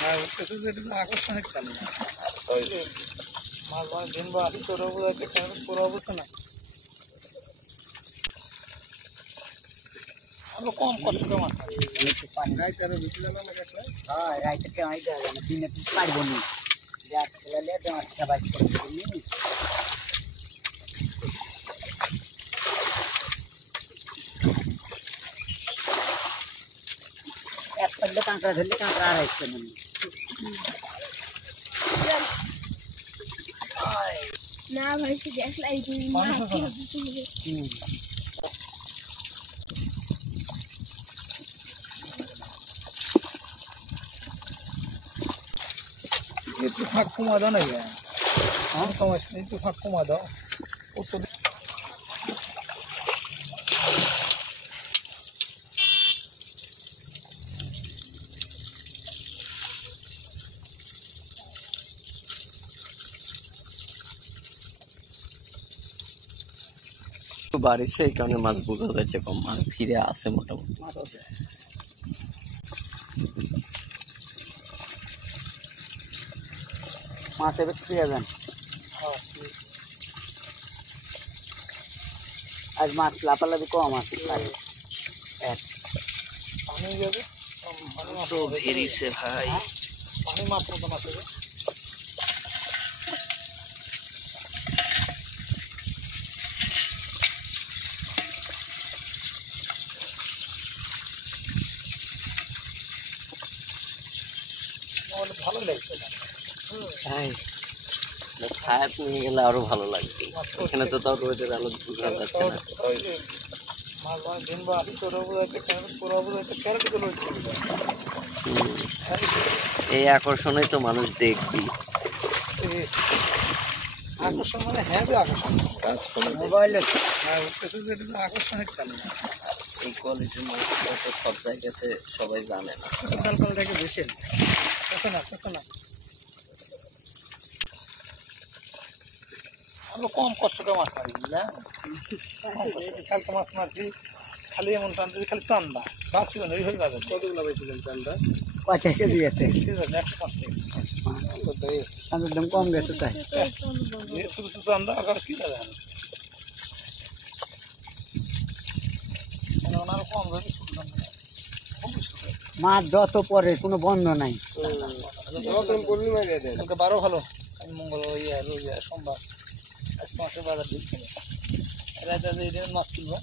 হ্যাঁ উঠতেছে যেটা আকর্ষণিক চালু না মাছ মাছ দিন বা আসি তোর বোঝাচ্ছে কেন পুরো অবস্থা না আমরা কম কষ্ট মাছ পানি রাইতে আরো বেশি জানা লাগে হ্যাঁ রাইতে কেমন দিনে তুই পারবো নি রাত খেলালে মাছটা বাইশ করে দিবি এক পারলে কাঁকড়া ধরলে কাঁকড়া আর আসছে না না ভাই সে গ্যাস লাইট একটু ফাঁক কমা দাও না হ্যাঁ তোমার একটু ফাঁক কমা দাও বাড়িছে এই কারণে মাছ বোঝা যাচ্ছে কম মাছ ফিরে আসে মোটামুটি মাছ এবার ফিরে যান আজ মাছ লাফালাফি কম আছে পানি যাবে ভেরিছে ভাই পানি মাছ মতন আছে ভালো লাগছে ছায়াত নিয়ে গেলে আরো ভালো লাগবে এখানে তো তাও রোদের আলো বোঝা যাচ্ছে না মাছ মাছ দিন বা আসি তোর বোঝাচ্ছে কেন পুরো বোঝাচ্ছে ক্যারেট গুলো এই আকর্ষণে তো মানুষ দেখবি আকর্ষণ মানে হ্যাঁ যে আকর্ষণ মোবাইলে হ্যাঁ উঠতেছে যেটা আকর্ষণিক চালু না এই কোয়ালিটির মাছ তো সব জায়গাতে সবাই জানে না কাল কালটাকে বেশি না আমরা কম কষ্ট করে মাছ মারি বুঝলা কালকে মাছ মারছি খালি এমন টানতে খালি চান্দা বাঁচি না ওই হয়ে যাবে কতগুলো পাইছিলেন চান্দা 50 কেজি আছে 150 দাম কম গেছে তাই শুধু চান্দা আর কি দাদা কম মাছ যত পরে কোনো বন্ধ নাই বারো ভালো মঙ্গল সোমবার আজকে মাসের বাজার দিচ্ছে রাজা মাছ কিনবো